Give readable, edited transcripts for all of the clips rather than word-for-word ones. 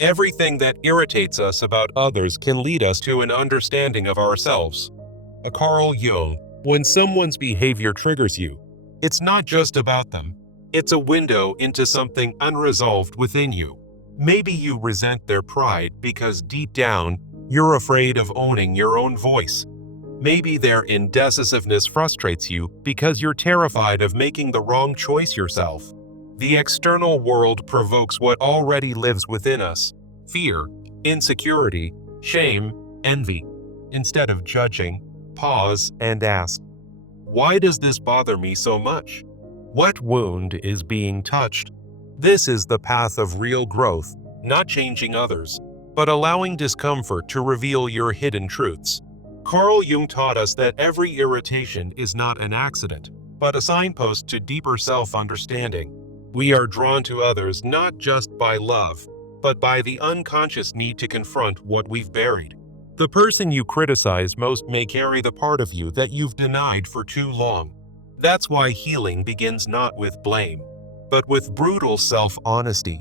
Everything that irritates us about others can lead us to an understanding of ourselves. Carl Jung, when someone's behavior triggers you, it's not just about them. It's a window into something unresolved within you. Maybe you resent their pride because deep down, you're afraid of owning your own voice. Maybe their indecisiveness frustrates you because you're terrified of making the wrong choice yourself. The external world provokes what already lives within us: fear, insecurity, shame, envy. Instead of judging, pause and ask, why does this bother me so much? What wound is being touched? This is the path of real growth, not changing others, but allowing discomfort to reveal your hidden truths. Carl Jung taught us that every irritation is not an accident, but a signpost to deeper self-understanding. We are drawn to others not just by love, but by the unconscious need to confront what we've buried. The person you criticize most may carry the part of you that you've denied for too long. That's why healing begins not with blame, but with brutal self-honesty.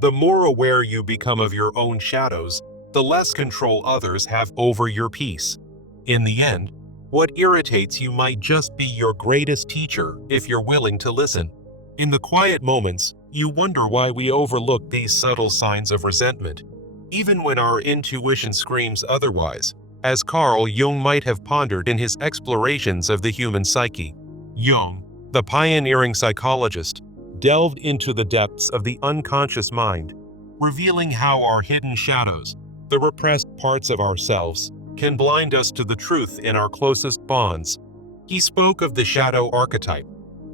The more aware you become of your own shadows, the less control others have over your peace. In the end, what irritates you might just be your greatest teacher if you're willing to listen. In the quiet moments, you wonder why we overlook these subtle signs of resentment, even when our intuition screams otherwise, as Carl Jung might have pondered in his explorations of the human psyche. Jung, the pioneering psychologist, delved into the depths of the unconscious mind, revealing how our hidden shadows, the repressed parts of ourselves, can blind us to the truth in our closest bonds. He spoke of the shadow archetype,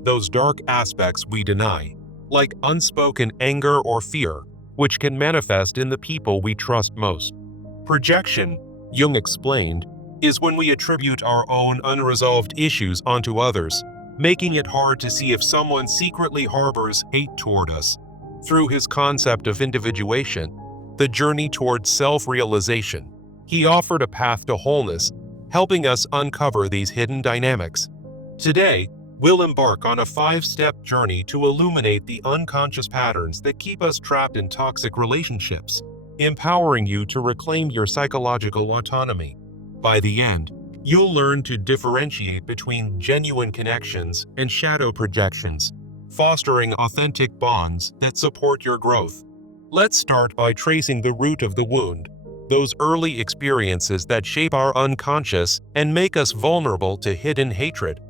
those dark aspects we deny, like unspoken anger or fear, which can manifest in the people we trust most. Projection, Jung explained, is when we attribute our own unresolved issues onto others, making it hard to see if someone secretly harbors hate toward us. Through his concept of individuation, the journey toward self-realization, he offered a path to wholeness, helping us uncover these hidden dynamics. Today, we'll embark on a 5-step journey to illuminate the unconscious patterns that keep us trapped in toxic relationships, empowering you to reclaim your psychological autonomy. By the end, you'll learn to differentiate between genuine connections and shadow projections, fostering authentic bonds that support your growth. Let's start by tracing the root of the wound, those early experiences that shape our unconscious and make us vulnerable to hidden hatred.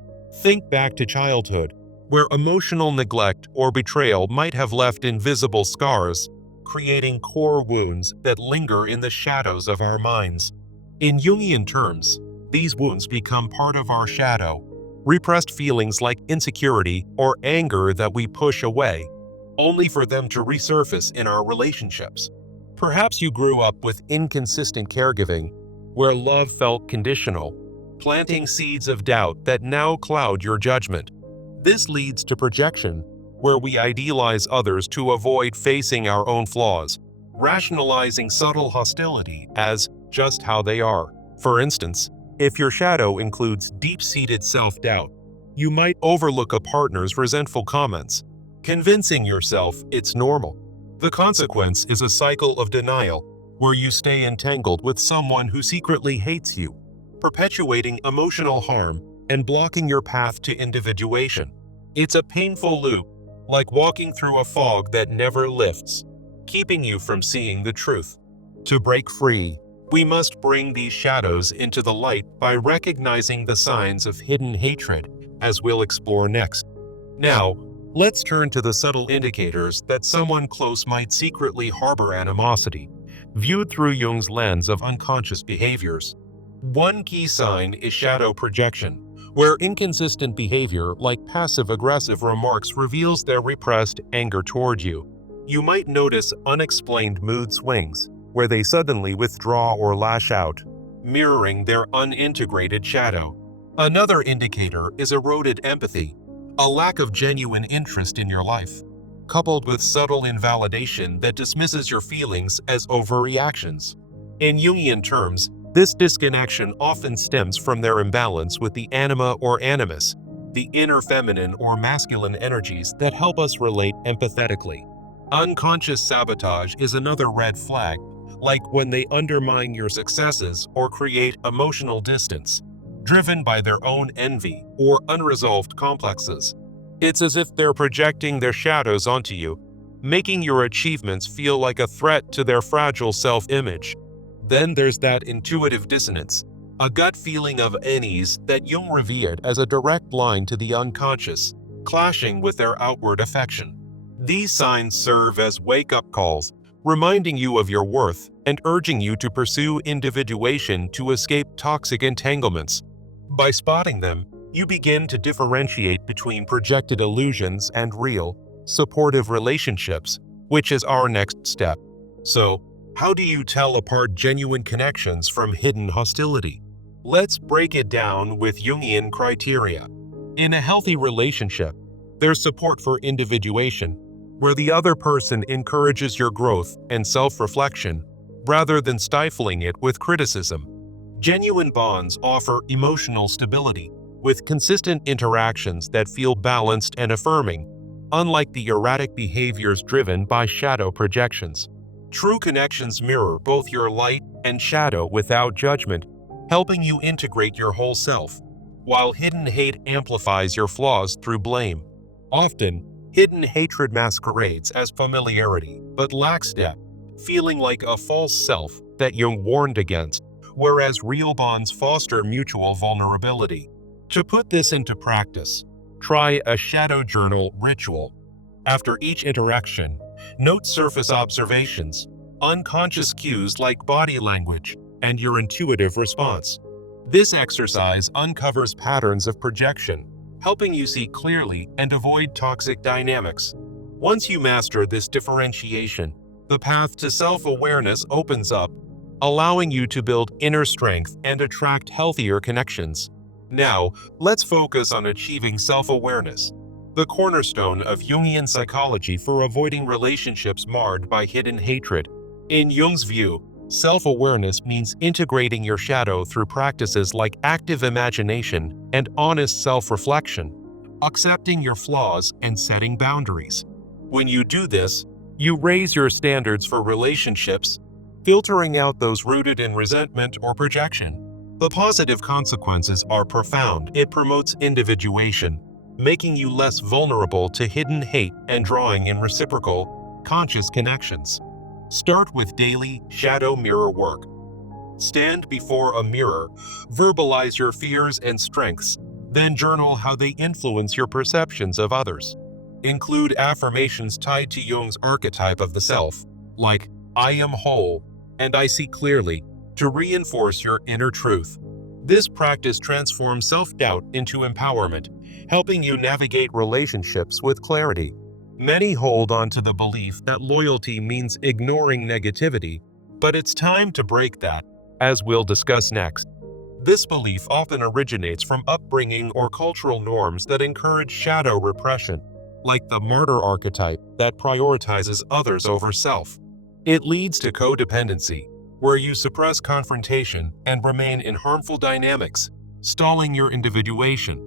Think back to childhood, where emotional neglect or betrayal might have left invisible scars, creating core wounds that linger in the shadows of our minds. In Jungian terms, these wounds become part of our shadow, repressed feelings like insecurity or anger that we push away, only for them to resurface in our relationships. Perhaps you grew up with inconsistent caregiving, where love felt conditional, planting seeds of doubt that now cloud your judgment. This leads to projection, where we idealize others to avoid facing our own flaws, rationalizing subtle hostility as just how they are. For instance, if your shadow includes deep-seated self-doubt, you might overlook a partner's resentful comments, convincing yourself it's normal. The consequence is a cycle of denial, where you stay entangled with someone who secretly hates you, perpetuating emotional harm and blocking your path to individuation. It's a painful loop, like walking through a fog that never lifts, keeping you from seeing the truth. To break free, we must bring these shadows into the light by recognizing the signs of hidden hatred, as we'll explore next. Now, let's turn to the subtle indicators that someone close might secretly harbor animosity, viewed through Jung's lens of unconscious behaviors. One key sign is shadow projection, where inconsistent behavior like passive-aggressive remarks reveals their repressed anger toward you. You might notice unexplained mood swings, where they suddenly withdraw or lash out, mirroring their unintegrated shadow. Another indicator is eroded empathy, a lack of genuine interest in your life, coupled with subtle invalidation that dismisses your feelings as overreactions. In Jungian terms, this disconnection often stems from their imbalance with the anima or animus, the inner feminine or masculine energies that help us relate empathetically. Unconscious sabotage is another red flag, like when they undermine your successes or create emotional distance, driven by their own envy or unresolved complexes. It's as if they're projecting their shadows onto you, making your achievements feel like a threat to their fragile self-image. Then there's that intuitive dissonance, a gut feeling of unease that Jung revered as a direct line to the unconscious, clashing with their outward affection. These signs serve as wake-up calls, reminding you of your worth and urging you to pursue individuation to escape toxic entanglements. By spotting them, you begin to differentiate between projected illusions and real, supportive relationships, which is our next step. So, how do you tell apart genuine connections from hidden hostility? Let's break it down with Jungian criteria. In a healthy relationship, there's support for individuation, where the other person encourages your growth and self-reflection, rather than stifling it with criticism. Genuine bonds offer emotional stability, with consistent interactions that feel balanced and affirming, unlike the erratic behaviors driven by shadow projections. True connections mirror both your light and shadow without judgment, helping you integrate your whole self, while hidden hate amplifies your flaws through blame. Often, hidden hatred masquerades as familiarity but lacks depth, feeling like a false self that Jung warned against, whereas real bonds foster mutual vulnerability. To put this into practice, try a shadow journal ritual. After each interaction, note surface observations, unconscious cues like body language, and your intuitive response. This exercise uncovers patterns of projection, helping you see clearly and avoid toxic dynamics. Once you master this differentiation, the path to self-awareness opens up, allowing you to build inner strength and attract healthier connections. Now, let's focus on achieving self-awareness, the cornerstone of Jungian psychology for avoiding relationships marred by hidden hatred. In Jung's view, self-awareness means integrating your shadow through practices like active imagination and honest self-reflection, accepting your flaws and setting boundaries. When you do this, you raise your standards for relationships, filtering out those rooted in resentment or projection. The positive consequences are profound. It promotes individuation, making you less vulnerable to hidden hate and drawing in reciprocal, conscious connections. Start with daily shadow mirror work. Stand before a mirror, verbalize your fears and strengths, then journal how they influence your perceptions of others. Include affirmations tied to Jung's archetype of the self, like "I am whole" and "I see clearly," to reinforce your inner truth. This practice transforms self-doubt into empowerment, helping you navigate relationships with clarity. Many hold on to the belief that loyalty means ignoring negativity, but it's time to break that, as we'll discuss next. This belief often originates from upbringing or cultural norms that encourage shadow repression, like the martyr archetype that prioritizes others over self. It leads to codependency, where you suppress confrontation and remain in harmful dynamics, stalling your individuation.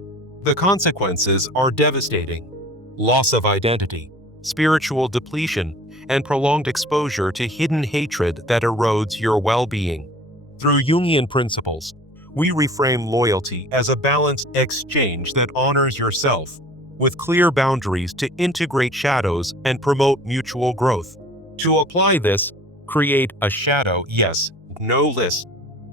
The consequences are devastating: loss of identity, spiritual depletion, and prolonged exposure to hidden hatred that erodes your well-being. Through Jungian principles, we reframe loyalty as a balanced exchange that honors yourself, with clear boundaries to integrate shadows and promote mutual growth. To apply this, create a shadow yes, no list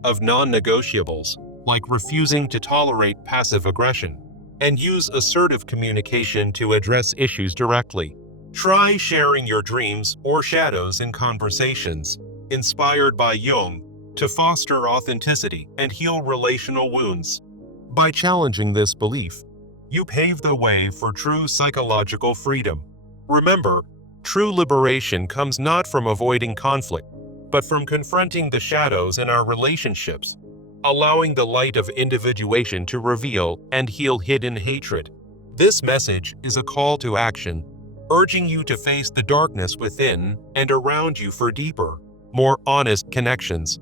of non-negotiables, like refusing to tolerate passive aggression, and use assertive communication to address issues directly. Try sharing your dreams or shadows in conversations, inspired by Jung, to foster authenticity and heal relational wounds. By challenging this belief, you pave the way for true psychological freedom. Remember, true liberation comes not from avoiding conflict, but from confronting the shadows in our relationships, allowing the light of individuation to reveal and heal hidden hatred. This message is a call to action, urging you to face the darkness within and around you for deeper, more honest connections.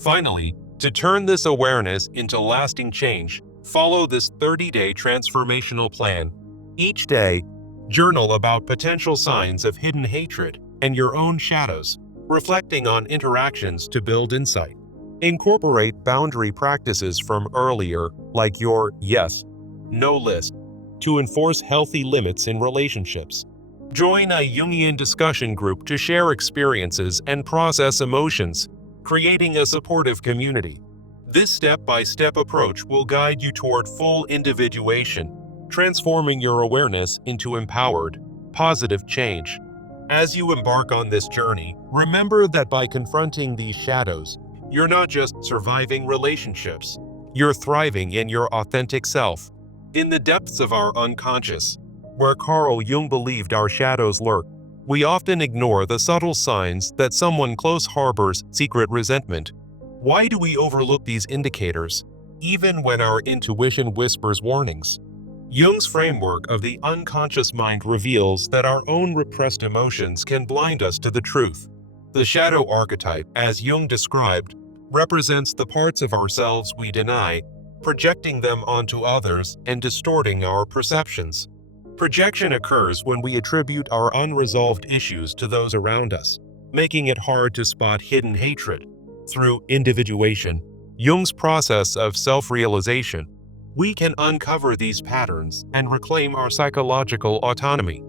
Finally, to turn this awareness into lasting change, follow this 30-day transformational plan. Each day, Journal about potential signs of hidden hatred and your own shadows, reflecting on interactions to build insight. Incorporate boundary practices from earlier, like your yes, no list, to enforce healthy limits in relationships. Join a Jungian discussion group to share experiences and process emotions, creating a supportive community. This step-by-step approach will guide you toward full individuation, transforming your awareness into empowered, positive change. As you embark on this journey, remember that by confronting these shadows, you're not just surviving relationships, you're thriving in your authentic self. In the depths of our unconscious, where Carl Jung believed our shadows lurk, we often ignore the subtle signs that someone close harbors secret resentment. Why do we overlook these indicators, even when our intuition whispers warnings? Jung's framework of the unconscious mind reveals that our own repressed emotions can blind us to the truth. The shadow archetype, as Jung described, represents the parts of ourselves we deny, projecting them onto others and distorting our perceptions. Projection occurs when we attribute our unresolved issues to those around us, making it hard to spot hidden hatred. Through individuation, Jung's process of self-realization, we can uncover these patterns and reclaim our psychological autonomy.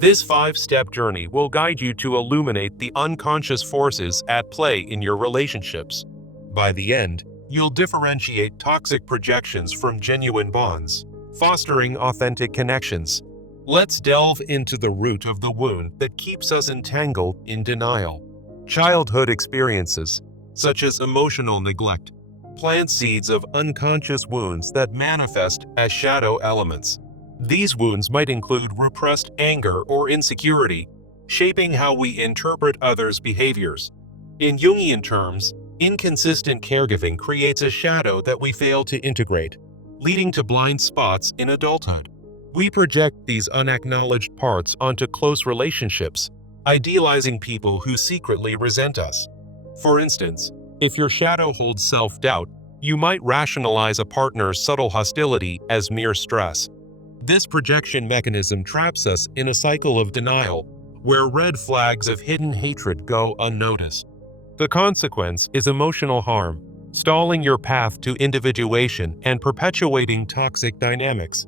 This 5-step journey will guide you to illuminate the unconscious forces at play in your relationships. By the end, you'll differentiate toxic projections from genuine bonds, fostering authentic connections. Let's delve into the root of the wound that keeps us entangled in denial. Childhood experiences, such as emotional neglect, plant seeds of unconscious wounds that manifest as shadow elements. These wounds might include repressed anger or insecurity, shaping how we interpret others' behaviors. In Jungian terms, inconsistent caregiving creates a shadow that we fail to integrate, leading to blind spots in adulthood. We project these unacknowledged parts onto close relationships, idealizing people who secretly resent us. For instance, if your shadow holds self-doubt, you might rationalize a partner's subtle hostility as mere stress. This projection mechanism traps us in a cycle of denial, where red flags of hidden hatred go unnoticed. The consequence is emotional harm, stalling your path to individuation and perpetuating toxic dynamics.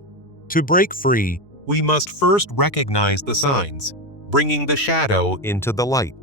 To break free, we must first recognize the signs, bringing the shadow into the light.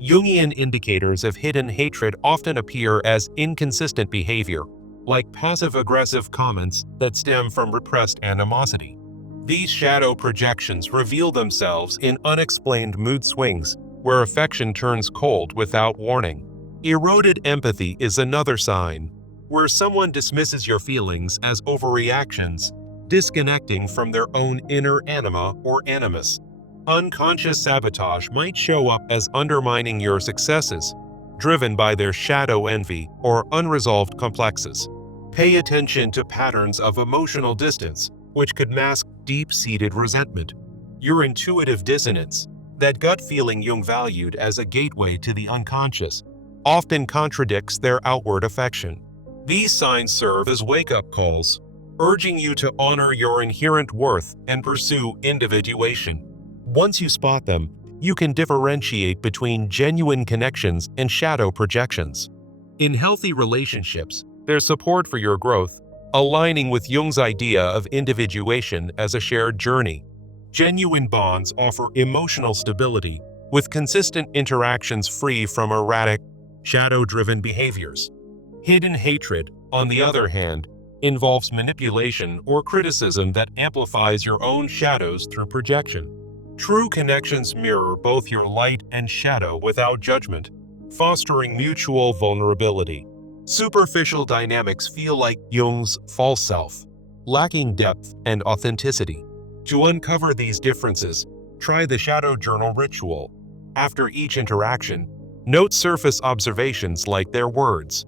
Jungian indicators of hidden hatred often appear as inconsistent behavior, like passive-aggressive comments that stem from repressed animosity. These shadow projections reveal themselves in unexplained mood swings, where affection turns cold without warning. Eroded empathy is another sign, where someone dismisses your feelings as overreactions, disconnecting from their own inner anima or animus. Unconscious sabotage might show up as undermining your successes, driven by their shadow envy or unresolved complexes. Pay attention to patterns of emotional distance, which could mask deep-seated resentment. Your intuitive dissonance, that gut feeling Jung valued as a gateway to the unconscious, often contradicts their outward affection. These signs serve as wake-up calls, urging you to honor your inherent worth and pursue individuation. Once you spot them, you can differentiate between genuine connections and shadow projections. In healthy relationships, there's support for your growth, aligning with Jung's idea of individuation as a shared journey. Genuine bonds offer emotional stability, with consistent interactions free from erratic, shadow-driven behaviors. Hidden hatred, on the other hand, involves manipulation or criticism that amplifies your own shadows through projection. True connections mirror both your light and shadow without judgment, fostering mutual vulnerability. Superficial dynamics feel like Jung's false self, lacking depth and authenticity. To uncover these differences, try the shadow journal ritual. After each interaction, note surface observations like their words.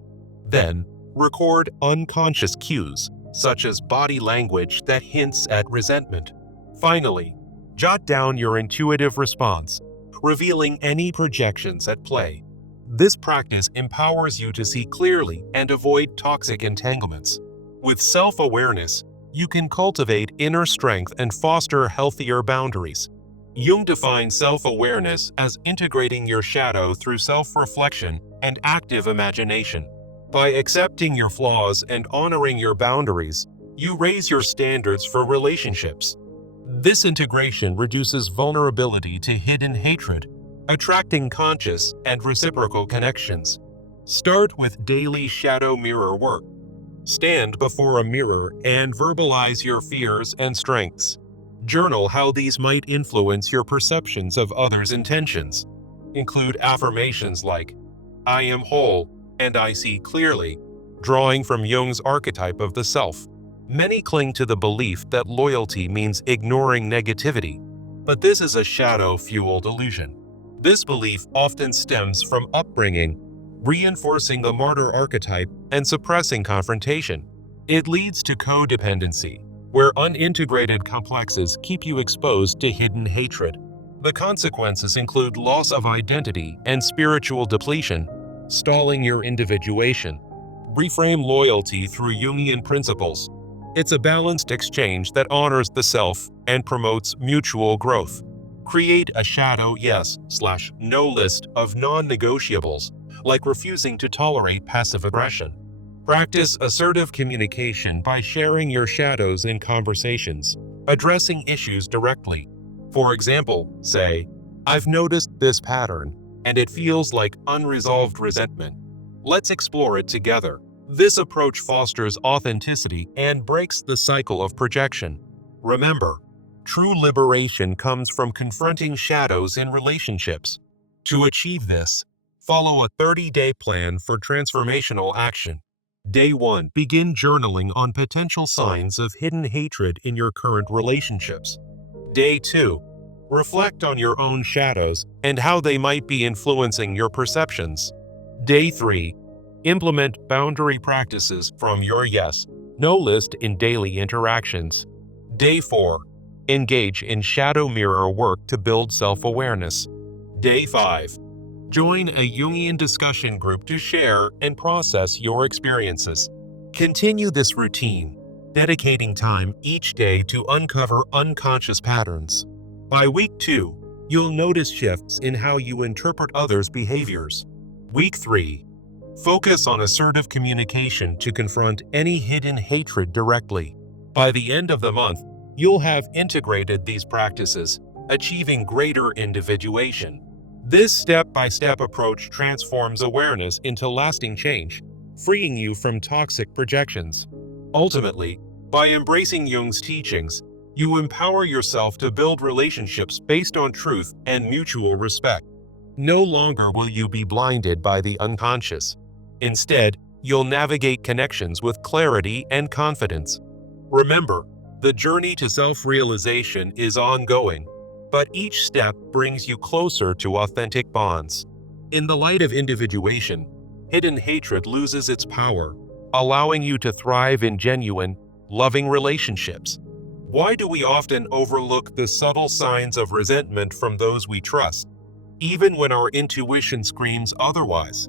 Then, record unconscious cues, such as body language that hints at resentment. Finally, jot down your intuitive response, revealing any projections at play. This practice empowers you to see clearly and avoid toxic entanglements. With self-awareness, you can cultivate inner strength and foster healthier boundaries. Jung defines self-awareness as integrating your shadow through self-reflection and active imagination. By accepting your flaws and honoring your boundaries, you raise your standards for relationships. This integration reduces vulnerability to hidden hatred, attracting conscious and reciprocal connections. Start with daily shadow mirror work. Stand before a mirror and verbalize your fears and strengths. Journal how these might influence your perceptions of others' intentions. Include affirmations like, "I am whole and I see clearly," drawing from Jung's archetype of the self. Many cling to the belief that loyalty means ignoring negativity, but this is a shadow-fueled illusion. This belief often stems from upbringing, reinforcing the martyr archetype and suppressing confrontation. It leads to codependency, where unintegrated complexes keep you exposed to hidden hatred. The consequences include loss of identity and spiritual depletion, stalling your individuation. Reframe loyalty through Jungian principles. It's a balanced exchange that honors the self and promotes mutual growth. Create a shadow yes/no list of non-negotiables, like refusing to tolerate passive aggression. Practice assertive communication by sharing your shadows in conversations, addressing issues directly. For example, say, "I've noticed this pattern, and it feels like unresolved resentment. Let's explore it together." This approach fosters authenticity and breaks the cycle of projection. Remember, true liberation comes from confronting shadows in relationships. To achieve this, follow a 30-day plan for transformational action. Day 1. Begin journaling on potential signs of hidden hatred in your current relationships. Day 2. Reflect on your own shadows and how they might be influencing your perceptions. Day 3. Implement boundary practices from your yes/no list in daily interactions. Day 4. Engage in shadow mirror work to build self-awareness. Day 5. Join a Jungian discussion group to share and process your experiences. Continue this routine, dedicating time each day to uncover unconscious patterns. By week 2, you'll notice shifts in how you interpret others' behaviors. Week 3. Focus on assertive communication to confront any hidden hatred directly. By the end of the month, you'll have integrated these practices, achieving greater individuation. This step-by-step approach transforms awareness into lasting change, freeing you from toxic projections. Ultimately, by embracing Jung's teachings, you empower yourself to build relationships based on truth and mutual respect. No longer will you be blinded by the unconscious. Instead, you'll navigate connections with clarity and confidence. Remember, the journey to self-realization is ongoing, but each step brings you closer to authentic bonds. In the light of individuation, hidden hatred loses its power, allowing you to thrive in genuine, loving relationships. Why do we often overlook the subtle signs of resentment from those we trust, even when our intuition screams otherwise?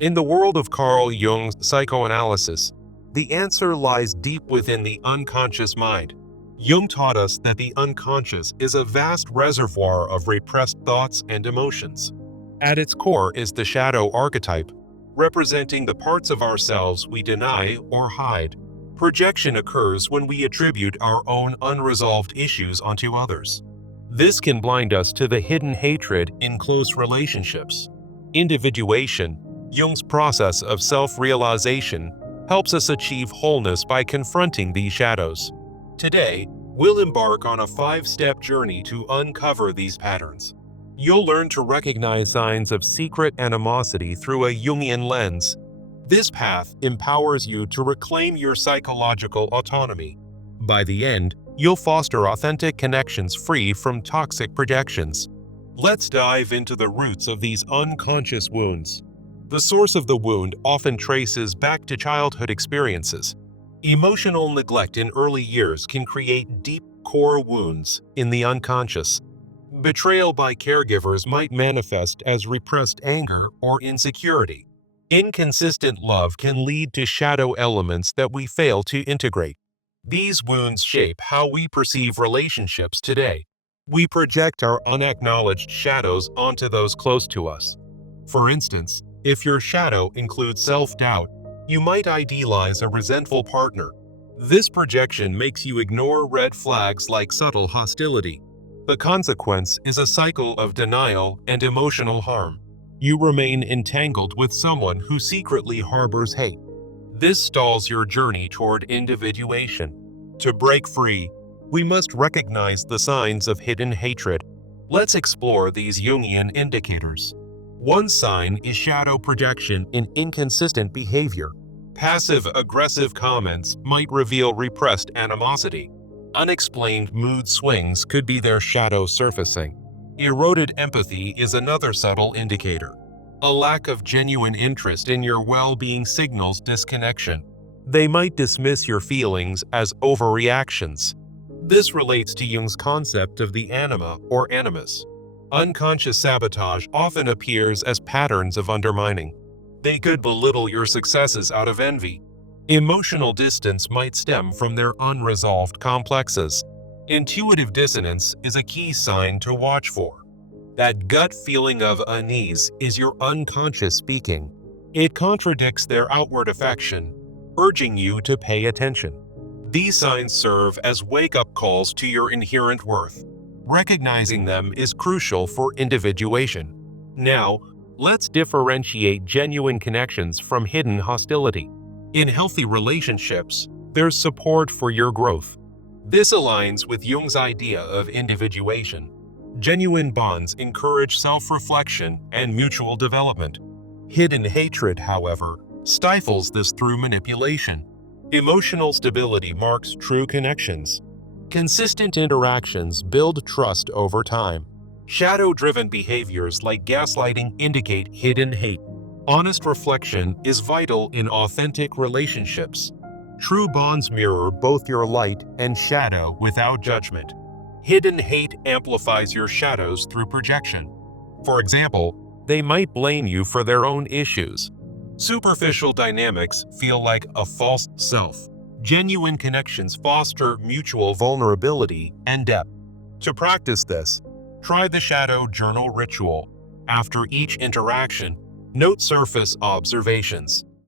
In the world of Carl Jung's psychoanalysis, the answer lies deep within the unconscious mind. Jung taught us that the unconscious is a vast reservoir of repressed thoughts and emotions. At its core is the shadow archetype, representing the parts of ourselves we deny or hide. Projection occurs when we attribute our own unresolved issues onto others. This can blind us to the hidden hatred in close relationships. Individuation, Jung's process of self-realization, helps us achieve wholeness by confronting these shadows. Today, we'll embark on a 5-step journey to uncover these patterns. You'll learn to recognize signs of secret animosity through a Jungian lens. This path empowers you to reclaim your psychological autonomy. By the end, you'll foster authentic connections free from toxic projections. Let's dive into the roots of these unconscious wounds. The source of the wound often traces back to childhood experiences. Emotional neglect in early years can create deep core wounds in the unconscious. Betrayal by caregivers might manifest as repressed anger or insecurity. Inconsistent love can lead to shadow elements that we fail to integrate. These wounds shape how we perceive relationships today. We project our unacknowledged shadows onto those close to us. For instance, if your shadow includes self-doubt, you might idealize a resentful partner. This projection makes you ignore red flags like subtle hostility. The consequence is a cycle of denial and emotional harm. You remain entangled with someone who secretly harbors hate. This stalls your journey toward individuation. To break free, we must recognize the signs of hidden hatred. Let's explore these Jungian indicators. One sign is shadow projection in inconsistent behavior. Passive-aggressive comments might reveal repressed animosity. Unexplained mood swings could be their shadow surfacing. Eroded empathy is another subtle indicator. A lack of genuine interest in your well-being signals disconnection. They might dismiss your feelings as overreactions. This relates to Jung's concept of the anima or animus. Unconscious sabotage often appears as patterns of undermining. They could belittle your successes out of envy. Emotional distance might stem from their unresolved complexes. Intuitive dissonance is a key sign to watch for. That gut feeling of unease is your unconscious speaking. It contradicts their outward affection, urging you to pay attention. These signs serve as wake-up calls to your inherent worth. Recognizing them is crucial for individuation. Now, let's differentiate genuine connections from hidden hostility. In healthy relationships, there's support for your growth. This aligns with Jung's idea of individuation. Genuine bonds encourage self-reflection and mutual development. Hidden hatred, however, stifles this through manipulation. Emotional stability marks true connections. Consistent interactions build trust over time. Shadow-driven behaviors like gaslighting indicate hidden hate. Honest reflection is vital in authentic relationships. True bonds mirror both your light and shadow without judgment. Hidden hate amplifies your shadows through projection. For example, they might blame you for their own issues. Superficial dynamics feel like a false self. Genuine connections foster mutual vulnerability and depth. To practice this, try the shadow journal ritual. After each interaction, note surface observations.